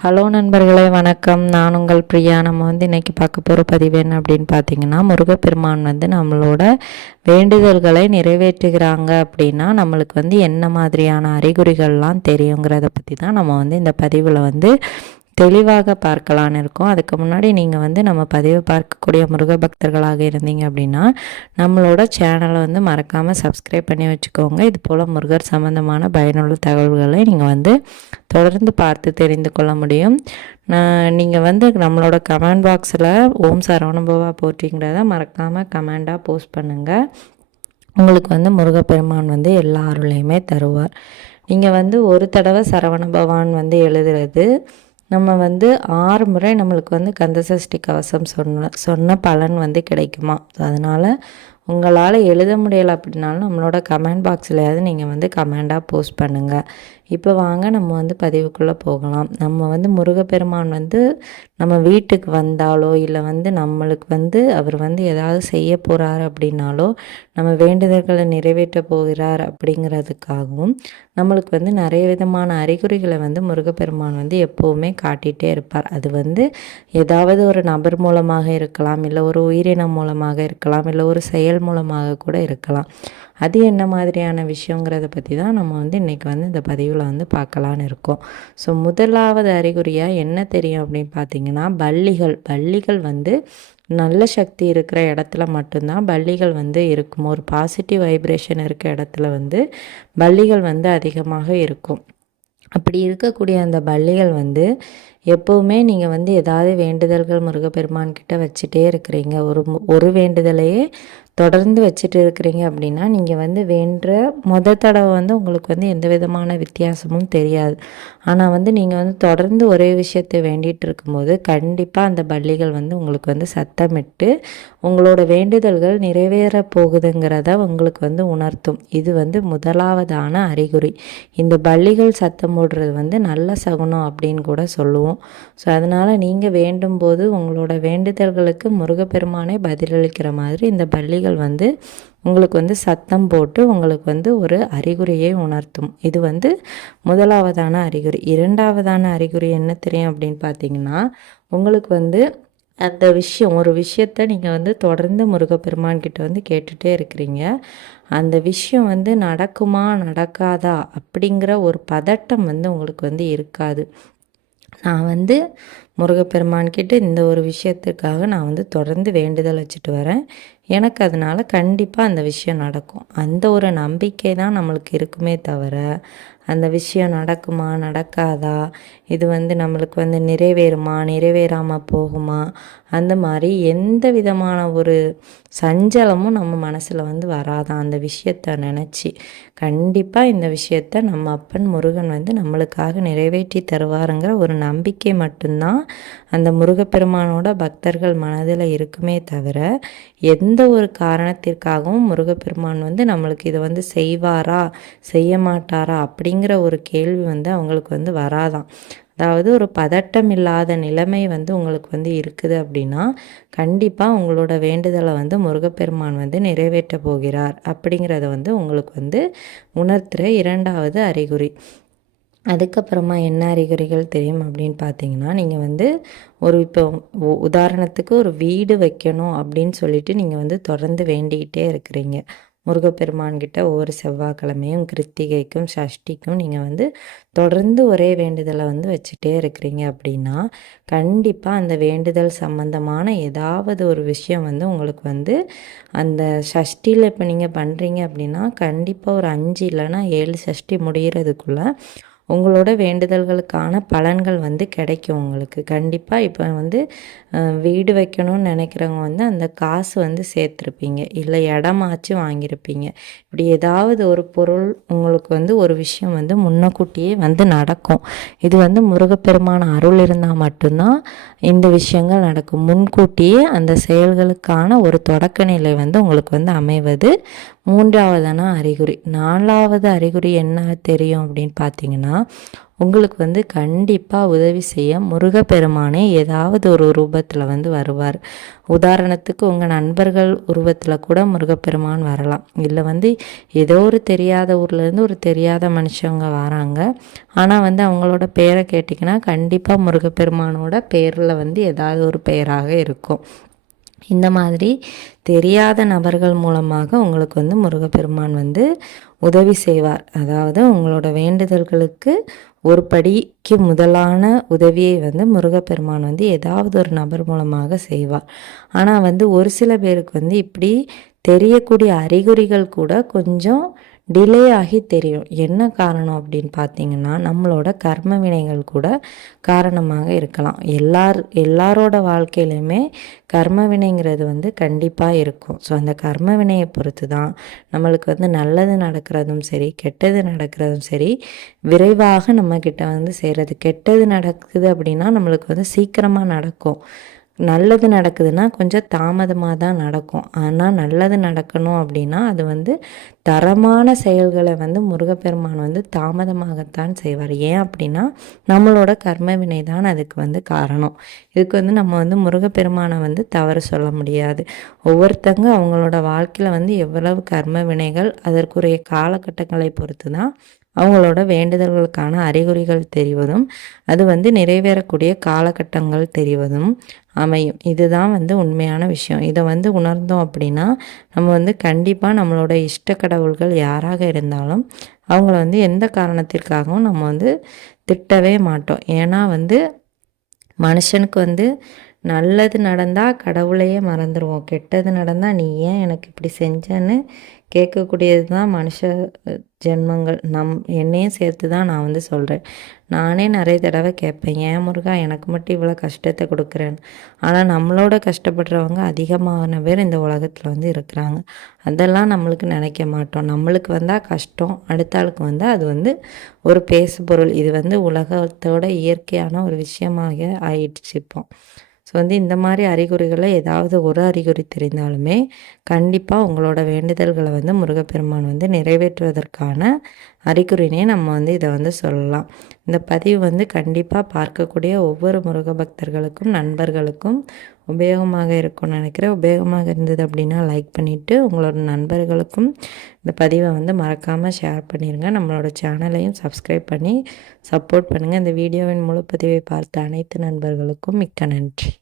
Hello நண்பர்களே வணக்கம். நான் உங்கள் பிரியா. நம்ம வந்து இன்றைக்கி பார்க்க போகிற பதிவு என்ன அப்படின்னு பார்த்தீங்கன்னா முருகப்பெருமான் வந்து நம்மளோட வேண்டுதல்களை நிறைவேற்றுகிறாங்க அப்படின்னா நம்மளுக்கு வந்து என்ன மாதிரியான அறிகுறிகள்லாம் தெரியுங்கிறத பற்றி தான் நம்ம வந்து இந்த பதிவில் வந்து தெளிவாக பார்க்கலான்னு இருக்கோம். அதுக்கு முன்னாடி நீங்கள் வந்து நம்ம பதிவு பார்க்கக்கூடிய முருக பக்தர்களாக இருந்தீங்க அப்படின்னா நம்மளோட சேனலை வந்து மறக்காமல் சப்ஸ்கிரைப் பண்ணி வச்சுக்கோங்க. இது போல் முருகர் சம்மந்தமான பயனுள்ள தகவல்களை நீங்கள் வந்து தொடர்ந்து பார்த்து தெரிந்து கொள்ள முடியும். நான் நீங்கள் வந்து நம்மளோட கமெண்ட் பாக்ஸில் ஓம் சரவணபவா போட்டிங்கிறத மறக்காமல் கமெண்டாக போஸ்ட் பண்ணுங்கள் உங்களுக்கு வந்து முருகப்பெருமான் வந்து எல்லா அருளையுமே தருவார். நீங்கள் வந்து ஒரு தடவை சரவண பவான் வந்து எழுதுறது நம்ம வந்து ஆறு முறை நம்மளுக்கு வந்து கந்தசஷ்டி கவசம் சொன்ன சொன்ன பலன் வந்து கிடைக்குமா? அதனால் உங்களால் எழுத முடியலை அப்படின்னாலும் நம்மளோட கமெண்ட் பாக்ஸ்லையாவது நீங்கள் வந்து கமெண்டாக போஸ்ட் பண்ணுங்கள் இப்போ வாங்க நம்ம வந்து பதிவுக்குள்ளே போகலாம். நம்ம வந்து முருகப்பெருமான் வந்து நம்ம வீட்டுக்கு வந்தாலோ இல்லை வந்து நம்மளுக்கு வந்து அவர் வந்து ஏதாவது செய்ய போகிறார் அப்படின்னாலோ நம்ம வேண்டுதல்களை நிறைவேற்ற போகிறார் அப்படிங்கிறதுக்காகவும் நம்மளுக்கு வந்து நிறைய விதமான அறிகுறிகளை வந்து முருகப்பெருமான் வந்து எப்போவுமே காட்டிகிட்டே இருப்பார். அது வந்து ஏதாவது ஒரு நபர் மூலமாக இருக்கலாம் இல்லை ஒரு உயிரினம் மூலமாக இருக்கலாம் இல்லை ஒரு செயல் மூலமாக கூட இருக்கலாம். அது என்ன மாதிரியான விஷயங்கிறத பற்றி தான் நம்ம வந்து இன்றைக்கி வந்து இந்த பதிவில் வந்து பார்க்கலான்னு இருக்கோம். ஸோ முதலாவது அறிகுறியாக என்ன தெரியும் அப்படின்னு பார்த்தீங்கன்னா பள்ளிகள். பள்ளிகள் வந்து நல்ல சக்தி இருக்கிற இடத்துல மட்டும்தான் பள்ளிகள் வந்து இருக்கும். ஒரு பாசிட்டிவ் வைப்ரேஷன் இருக்க இடத்துல வந்து பள்ளிகள் வந்து அதிகமாக இருக்கும். அப்படி இருக்கக்கூடிய அந்த பள்ளிகள் வந்து எப்போவுமே நீங்கள் வந்து ஏதாவது வேண்டுதல்கள் முருகப்பெருமான் கிட்ட வச்சுட்டே இருக்கிறீங்க. ஒரு ஒரு வேண்டுதலையே தொடர்ந்து வச்சுட்டு இருக்கிறீங்க அப்படின்னா நீங்கள் வந்து வேண்ட முத தடவை வந்து உங்களுக்கு வந்து எந்த விதமான வித்தியாசமும் தெரியாது. ஆனால் வந்து நீங்கள் வந்து தொடர்ந்து ஒரே விஷயத்தை வேண்டிகிட்டு இருக்கும்போது கண்டிப்பாக அந்த பள்ளிகள் வந்து உங்களுக்கு வந்து சத்தமிட்டு உங்களோட வேண்டுதல்கள் நிறைவேற போகுதுங்கிறத உங்களுக்கு வந்து உணர்த்தும். இது வந்து முதலாவதான அறிகுறி. இந்த பள்ளிகள் சத்தம் போடுறது வந்து நல்ல சகுனம் அப்படின்னு கூட சொல்லுவோம். ஸோ அதனால் நீங்கள் வேண்டும் போது உங்களோட வேண்டுதல்களுக்கு முருகப்பெருமானே பதிலளிக்கிற மாதிரி இந்த பள்ளிகள் வந்து உங்களுக்கு வந்து சத்தம் போட்டு உங்களுக்கு வந்து ஒரு அறிகுறியை உணர்த்தும். இது வந்து முதலாவதான அறிகுறி. இரண்டாவதான அறிகுறி என்ன தெரியும் அப்படின்னு பார்த்தீங்கன்னா உங்களுக்கு வந்து அந்த விஷயம் ஒரு விஷயத்த நீங்கள் வந்து தொடர்ந்து முருகப்பெருமான்கிட்ட வந்து கேட்டுகிட்டே இருக்கிறீங்க. அந்த விஷயம் வந்து நடக்குமா நடக்காதா அப்படிங்கிற ஒரு பதட்டம் வந்து உங்களுக்கு வந்து இருக்காது. நான் வந்து முருகப்பெருமான் கிட்ட இந்த ஒரு விஷயத்துக்காக நான் வந்து தொடர்ந்து வேண்டுதல் வச்சுட்டு வரேன். எனக்கு அதனால் கண்டிப்பாக அந்த விஷயம் நடக்கும். அந்த ஒரு நம்பிக்கை தான் நம்மளுக்கு இருக்குமே தவிர அந்த விஷயம் நடக்குமா நடக்காதா? இது வந்து நம்மளுக்கு வந்து நிறைவேறுமா நிறைவேறாமல் போகுமா? அந்த மாதிரி எந்த விதமான ஒரு சஞ்சலமும் நம்ம மனசில் வந்து வராதான் அந்த விஷயத்தை நினச்சி கண்டிப்பாக இந்த விஷயத்த நம்ம அப்பன் முருகன் வந்து நம்மளுக்காக நிறைவேற்றி தருவாருங்கிற ஒரு நம்பிக்கை மட்டும்தான் அந்த முருகப்பெருமானோட பக்தர்கள் மனதில் இருக்குமே தவிர எந்த ஒரு காரணத்திற்காகவும் முருகப்பெருமான் வந்து நம்மளுக்கு இதை வந்து செய்வாரா செய்ய மாட்டாரா அப்படிங்கிற ஒரு கேள்வி வந்து அவங்களுக்கு வந்து வராதான் அதாவது ஒரு பதட்டம் இல்லாத நிலைமை வந்து உங்களுக்கு வந்து இருக்குது அப்படின்னா கண்டிப்பாக உங்களோட வேண்டுதலை வந்து முருகப்பெருமான் வந்து நிறைவேற்ற போகிறார் அப்படிங்கிறத வந்து உங்களுக்கு வந்து உணர்த்துகிற இரண்டாவது அறிகுறி. அதுக்கப்புறமா என்ன அறிகுறிகள் தெரியும் அப்படின்னு பார்த்தீங்கன்னா நீங்கள் வந்து ஒரு இப்போ உதாரணத்துக்கு ஒரு வீடு வைக்கணும் அப்படின்னு சொல்லிட்டு நீங்கள் வந்து தொடர்ந்து வேண்டிக்கிட்டே இருக்கிறீங்க. முருகப்பெருமான்கிட்ட ஒவ்வொரு செவ்வாய்க்கிழமையும் கிருத்திகைக்கும் சஷ்டிக்கும் நீங்கள் வந்து தொடர்ந்து ஒரே வேண்டுதலை வந்து வச்சுட்டே இருக்கிறீங்க அப்படின்னா கண்டிப்பாக அந்த வேண்டுதல் சம்மந்தமான ஏதாவது ஒரு விஷயம் வந்து உங்களுக்கு வந்து அந்த சஷ்டியில் இப்போ நீங்கள் பண்ணுறீங்க அப்படின்னா கண்டிப்பாக ஒரு அஞ்சு இல்லைன்னா ஏழு சஷ்டி முடிகிறதுக்குள்ளே உங்களோட வேண்டுதல்களுக்கான பலன்கள் வந்து கிடைக்கும் உங்களுக்கு. கண்டிப்பாக இப்போ வந்து வீடு வைக்கணும்னு நினைக்கிறவங்க வந்து அந்த காசு வந்து சேர்த்துருப்பீங்க. இல்லை இடமாச்சும் வாங்கியிருப்பீங்க. இப்படி ஏதாவது ஒரு பொருள் உங்களுக்கு வந்து ஒரு விஷயம் வந்து முன்னக்கூட்டியே வந்து நடக்கும். இது வந்து முருகப்பெருமான அருள் இருந்தால் மட்டும்தான் இந்த விஷயங்கள் நடக்கும். முன்கூட்டியே அந்த செயல்களுக்கான ஒரு தொடக்க நிலை வந்து உங்களுக்கு வந்து அமைவது மூன்றாவதான அறிகுறி. நாலாவது அறிகுறி என்ன தெரியும் அப்படின்னு பார்த்தீங்கன்னா உங்களுக்கு வந்து கண்டிப்பாக உதவி செய்ய முருகப்பெருமானே ஏதாவது ஒரு ரூபத்தில் வந்து வருவார். உதாரணத்துக்கு உங்கள் நண்பர்கள் உருவத்தில் கூட முருகப்பெருமான் வரலாம். இல்லை வந்து ஏதோ ஒரு தெரியாத ஊர்லேருந்து ஒரு தெரியாத மனுஷங்க வராங்க. ஆனால் வந்து அவங்களோட பேரை கேட்டிங்கன்னா கண்டிப்பாக முருகப்பெருமானோட பேரில் வந்து ஏதாவது ஒரு பெயராக இருக்கும். இந்த மாதிரி தெரியாத நபர்கள் மூலமாக உங்களுக்கு வந்து முருகப்பெருமான் வந்து உதவி செய்வார். அதாவது உங்களோட வேண்டுதல்களுக்கு ஒரு படிக்கு முதலான உதவியை வந்து முருகப்பெருமான் வந்து ஏதாவது ஒரு நபர் மூலமாக செய்வார். ஆனால் வந்து ஒரு சில பேருக்கு வந்து இப்படி தெரியக்கூடிய அறிகுறிகள் கூட கொஞ்சம் டிலே ஆகி தெரியும். என்ன காரணம் அப்படின்னு பார்த்தீங்கன்னா நம்மளோட கர்ம வினைகள் கூட காரணமாக இருக்கலாம். எல்லார் எல்லாரோட வாழ்க்கையிலையுமே கர்ம வினைங்கிறது வந்து கண்டிப்பாக இருக்கும். ஸோ அந்த கர்ம வினையை பொறுத்து தான் நம்மளுக்கு வந்து நல்லது நடக்கிறதும் சரி கெட்டது நடக்கிறதும் சரி விரைவாக நம்மக்கிட்ட வந்து செய்கிறது கெட்டது நடக்குது அப்படின்னா நம்மளுக்கு வந்து சீக்கிரமாக நடக்கும். நல்லது நடக்குதுன்னா கொஞ்சம் தாமதமாக தான் நடக்கும். ஆனால் நல்லது நடக்கணும் அப்படின்னா அது வந்து தரமான செயல்களை வந்து முருகப்பெருமான் வந்து தாமதமாகத்தான் செய்வார். ஏன் அப்படின்னா நம்மளோட கர்ம வினை தான் அதுக்கு வந்து காரணம். இதுக்கு வந்து நம்ம வந்து முருகப்பெருமானை வந்து தவறு சொல்ல முடியாது. ஒவ்வொருத்தங்க அவங்களோட வாழ்க்கையில் வந்து எவ்வளவு கர்ம வினைகள் அதற்குரிய காலகட்டங்களை பொறுத்து தான் அவங்களோட வேண்டுதல்களுக்கான அறிகுறிகள் தெரிவதும் அது வந்து நிறைவேறக்கூடிய காலகட்டங்கள் தெரிவதும் அமையும். இதுதான் வந்து உண்மையான விஷயம். இதை வந்து உணர்ந்தோம் அப்படின்னா நம்ம வந்து கண்டிப்பாக நம்மளோட இஷ்ட கடவுள்கள் யாராக இருந்தாலும் அவங்கள வந்து எந்த காரணத்திற்காகவும் நம்ம வந்து திட்டவே மாட்டோம். ஏன்னா வந்து மனுஷனுக்கு வந்து நல்லது நடந்தால் கடவுளையே மறந்துடுவோம் கெட்டது நடந்தால் நீ ஏன் எனக்கு இப்படி செஞ்சேன்னு கேட்கக்கூடியது தான் மனுஷ ஜென்மங்கள். நம் என்னையும் சேர்த்து தான் நான் வந்து சொல்கிறேன் நானே நிறைய தடவை கேட்பேன் ஏன் முருகா எனக்கு மட்டும் இவ்வளோ கஷ்டத்தை கொடுக்குறேன்னு? ஆனால் நம்மளோட கஷ்டப்படுறவங்க அதிகமான பேர் இந்த உலகத்தில் வந்து இருக்கிறாங்க. அதெல்லாம் நம்மளுக்கு நினைக்க மாட்டோம். நம்மளுக்கு வந்தால் கஷ்டம் அடுத்த ஆளுக்கு வந்தால் அது வந்து ஒரு பேசு பொருள் இது வந்து உலகத்தோட இயற்கையான ஒரு விஷயமாக ஆயிடுச்சு இப்போ. ஸோ வந்து இந்த மாதிரி அறிகுறிகளை ஏதாவது ஒரு அறிகுறி தெரிந்தாலுமே கண்டிப்பாக உங்களோட வேண்டுதல்களை வந்து முருகப்பெருமான் வந்து நிறைவேற்றுவதற்கான அறிகுறினே நம்ம வந்து இதை வந்து சொல்லலாம். இந்த பதிவு வந்து கண்டிப்பாக பார்க்கக்கூடிய ஒவ்வொரு முருக பக்தர்களுக்கும் நண்பர்களுக்கும் உபயோகமாக இருக்கும்னு நினைக்கிறேன். உபயோகமாக இருந்தது அப்படின்னா லைக் பண்ணிவிட்டு உங்களோட நண்பர்களுக்கும் இந்த பதிவை வந்து மறக்காமல் ஷேர் பண்ணிடுங்க நம்மளோட சேனலையும் சப்ஸ்கிரைப் பண்ணி சப்போர்ட் பண்ணுங்கள் இந்த வீடியோவின் முழு பதிவை பார்த்த அனைத்து நண்பர்களுக்கும் மிக்க நன்றி.